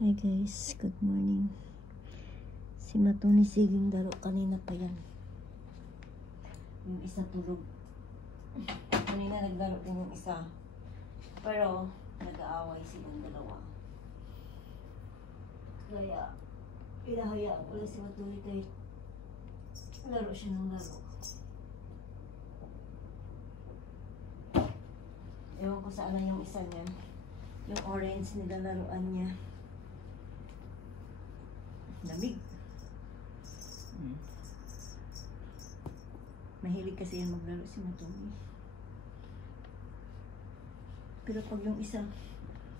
Hi guys, good morning. Si Matoni siging daro kanina pa yan. Yung isa tulog. Kanina naglaro din yung isa. Pero nag-aaway silang dalawa. Kaya pinahayaan ko lang si Matoni kahit laro siya ng laro. Ewan ko saan na yung isa niya. Yung orange nilalaroan niya. Lamig. Mahilig kasi yan maglaro si Matoni. Pero pag yung isa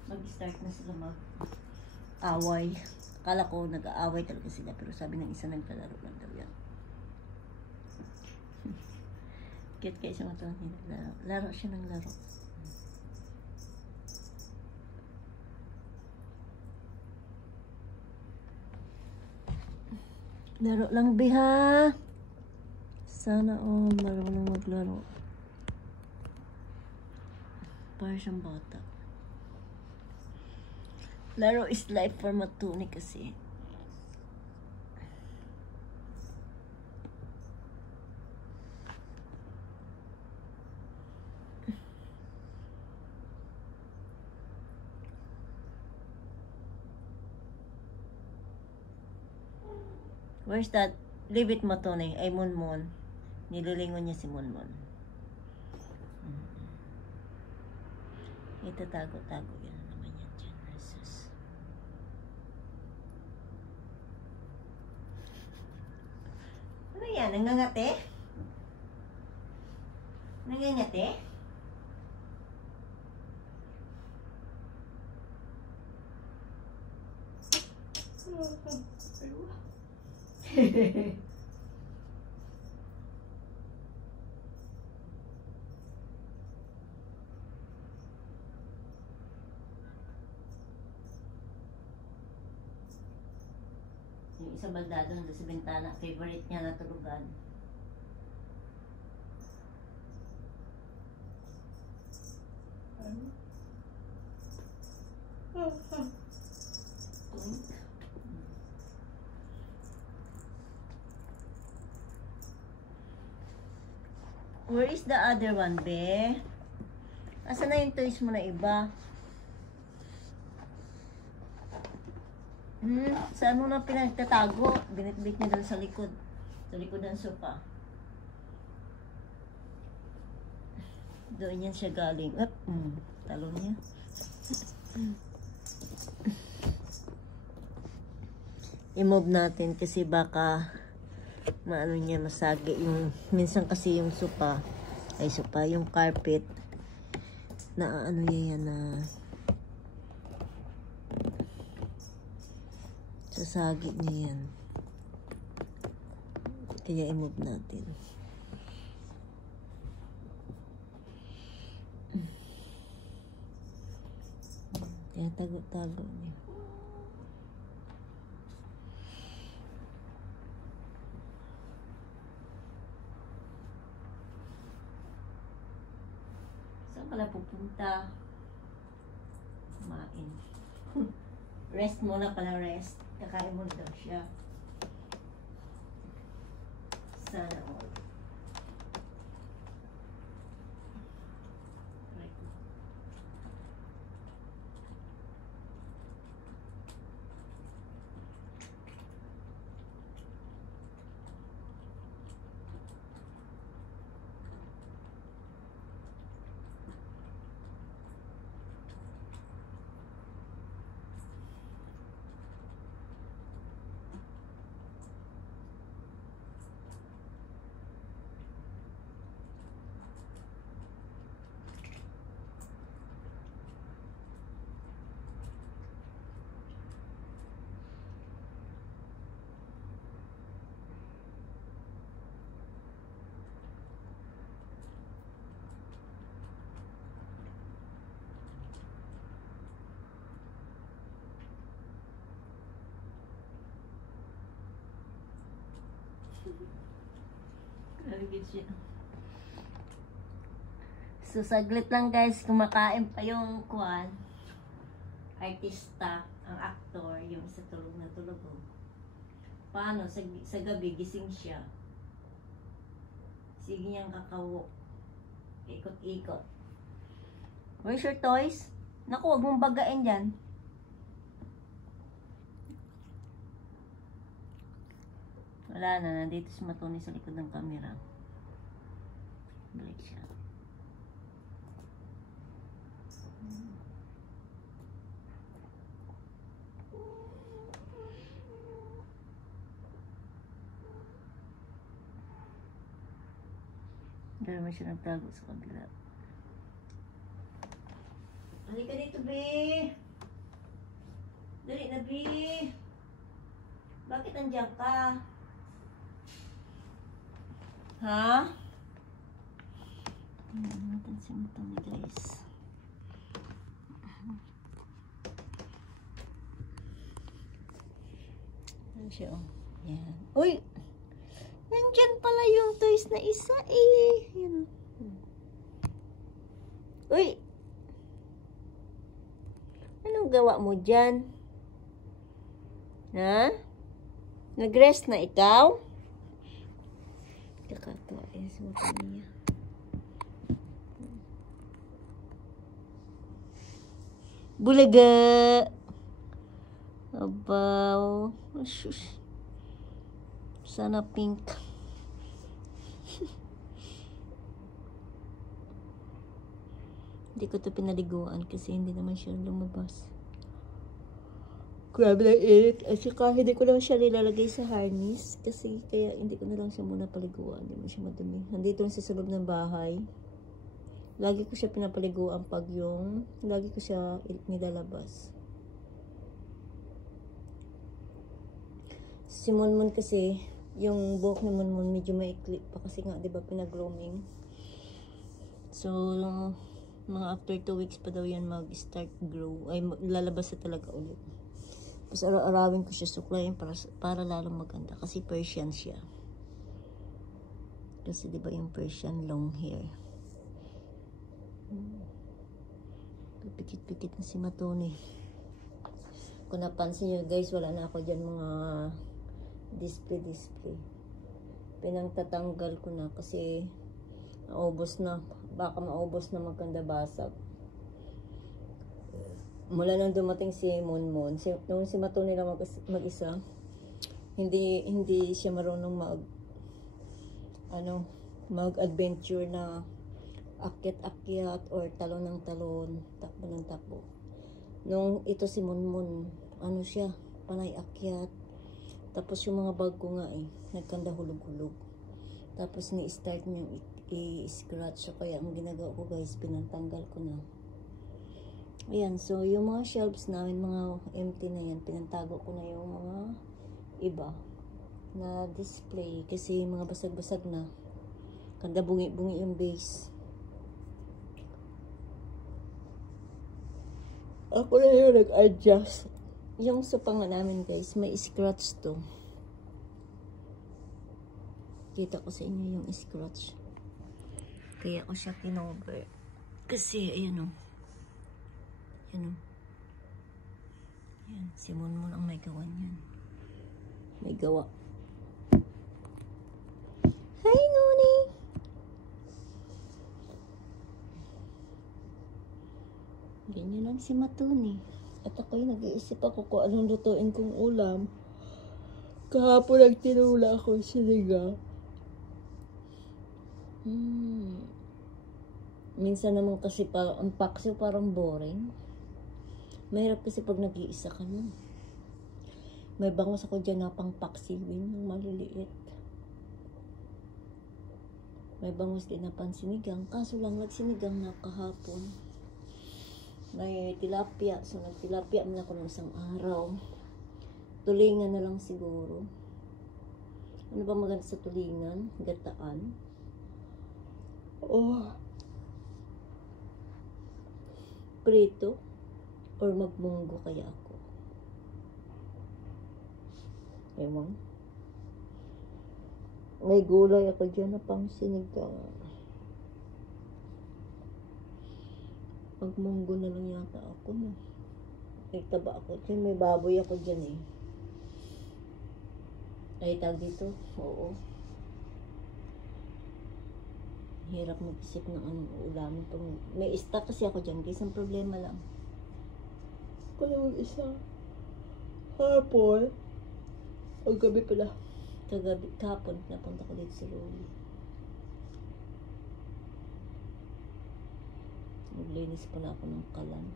mag-start na sila mag-away, akala ko nag-aaway talaga sila, pero sabi ng isa naglalaro lang daw yan. Cute kayo si Matoni, naglaro. Laro siya ng laro. Laro lang biha. Sana marunong maglaro. Para siyang bata. Laro is life for Matoni kasi. Where's that? Leave it, Matoni. Ay, Monmon. Nilulingon niya si Monmon. Itatago-tago yan naman yan dyan. Jesus. Ano yan? Nangangate? Nangangate? Yung isang banda doon sa bintana, favorite niya na tulugan. Twink. Where is the other one, be? Asa na yung toys mo na iba? Saan mo na pinagtatago? Binitbit niya doon sa likod. Sa likod ng sopa. Doon yan siya galing. Talon niya. I-move natin kasi baka maano niya masagi yung minsan kasi yung sopa yung carpet na ano niya yan na sasagi niya yan, kaya i-move natin. Kaya tago-tago niya. Saan pala pupunta? Kumain. Rest muna pala, rest. Kakain mo daw siya. Sana all. So saglit lang guys, kumakain pa yung kuwan. artista, ang aktor, yung isa tulog na tulog. Oh. Paano? Sa gabi, gising siya. Sige niyang kakawok. Ikot-ikot. Where's your toys? Naku, huwag mong bagain dyan. Wala na, nandito si Matoni sa likod ng camera. Balik siya. Hindi naman siya nagtago sa kabila. Halika dito, be! Dali na, be! Bakit nandiyan ka? Ha? Tingnan natin si Matoni, guys. Ano siya, oh? Yan. Uy! Nandyan pala yung toys na isa, eh. Yan. Uy! Anong gawa mo dyan? Ha? Nag-rest na ikaw? Kakatawa eh, si Matoni niya. Bulaga! Abaw. Shush. Sana pink. Hindi ko ito pinaliguan kasi hindi naman siya lumabas. Grabe na init. At saka hindi ko naman siya nilalagay sa harness kasi kaya hindi ko na lang siya muna paliguan. Hindi mo siya madumi. Nandito lang sa loob ng bahay. Lagi ko siya pinapaliguan pag yung lagi ko siya nilalabas. Si Monmon kasi yung buhok ni Monmon medyo maikli pa kasi nga 'di ba pinag-grooming. So mga after 2 weeks pa daw yan mag-start grow. Ay lalabas na talaga ulit. Tapos araw-arawin ko siya suklayin para lalong maganda kasi Persian siya. Kasi 'di ba yung Persian long hair. Pikit-pikit na si Matoni. Kung napansin nyo guys, wala na ako dyan mga display. Pinangtatanggal ko na kasi naubos na. Baka maubos na maganda basag. Mula nang dumating si Monmon, nung si Matoni lang mag-isa, hindi siya marunong mag-adventure na akyat-akyat or talon ng talon, takbo ng takbo. Nung ito si Monmon, ano siya, panay akyat. Tapos yung mga bag ko nga nagkanda hulog-hulog. Tapos ni-start niyang i-scratch. So kaya ang ginagawa ko guys, pinantanggal ko na. Ayan, so yung mga shelves namin, mga empty na yan, pinantago ko na yung mga iba na display. Kasi mga basag-basag na. Kanda bungi-bungi yung base. Ako na yung nag-adjust. Yung sopa nga namin guys, may scratch to. Kita ko sa inyo yung scratch. Kaya ko siya kinover. Kasi, ayan o. Ayan o. Ayan, si Monmon ang may gawa niyan. May gawa. Hi, Noni! Ganyan lang si Matoni. At ako'y nag-iisip ako kung anong lutuin kong ulam. Kahapon nagtinula ako sinigang. Minsan naman kasi ang paksiw parang boring. Mahirap kasi pag nag-iisa ka nun. May bangos ako dyan na pang paksiwin ng maliliit. May bangos din na pansinigang. Kaso lang nagsinigang na kahapon. May tilapia. So nagtilapia man ako ng isang araw. Tulingan na lang siguro. Ano ba maganda sa tulingan? Gataan. Oh. Prito. Or magmunggo kaya ako. Ewan. May gulay ako dyan na pang sinigang. Magmunggo na lang yata ako no. Nagtaba ako. Kasi may baboy ako dyan eh. Ay, tawag dito? Oo. Hirap mag-isip ng anong ulamin. Pag may stock kasi ako dyan, guys. Ang problema lang. Kung mag-isa. Hapon. O gabi pala. Kagabi, kahapon, napunta ko dito sa Loli. Naglinis pala ako ng kalan.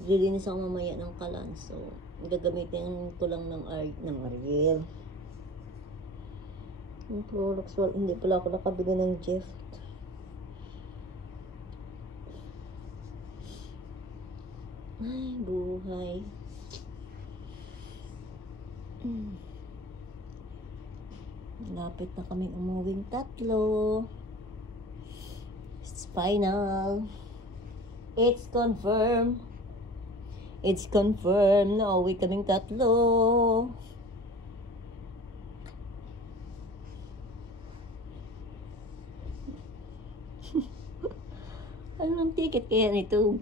Naglinis ako mamaya ng kalan. So, gagamitin ko lang ng Ariel. Yung Clorox, well, hindi pala ako nakabili ng Jeff. Ay, buhay. Lapit na kaming umuwing tatlo. It's final. It's confirmed. It's confirmed na uwi kaming tatlo. Anong ticket kaya nito?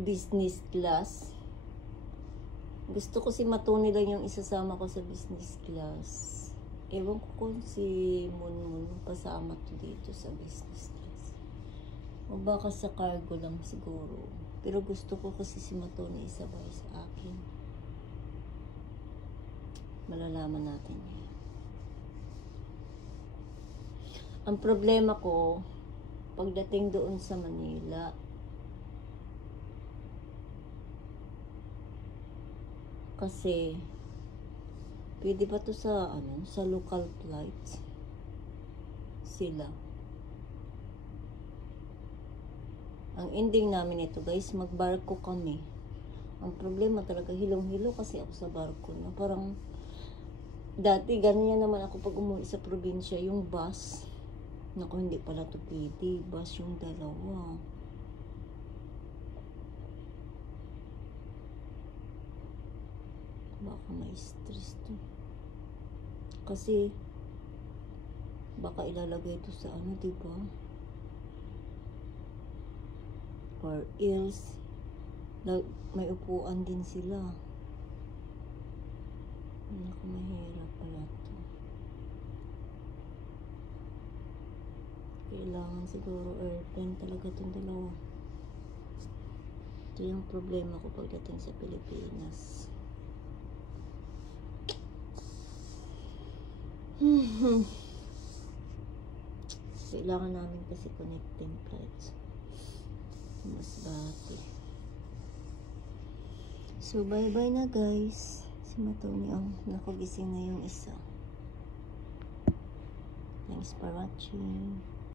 Business class. Gusto ko si Matoni lang yung isasama ko sa business class. Ewan ko kung si Munmun pasama to dito sa business class. O baka sa cargo lang siguro. Pero gusto ko kasi si Matoni isabay sa akin. Malalaman natin yan. Ang problema ko, pagdating doon sa Manila, kasi pwede ba to sa sa local flights sila. Ang ending namin ito guys, magbarko kami. Ang problema talaga, hilong-hilo kasi ako sa barko na parang dati ganyan naman ako pag umuwi sa probinsya, yung bus. Naku, hindi pala to pwede. Bus yung dalawa. Baka may stress to. Kasi baka ilalagay ito sa diba? Or else may upuan din sila. Naku, mahirap pala to. Kailangan siguro airplane talaga itong dalawa. Ito yung problema ko pagdating sa Pilipinas. Kailangan namin kasi connecting flights. Mas bati. So, bye-bye na guys. Si Matoni ang nakagising na yung isa. Thanks for watching.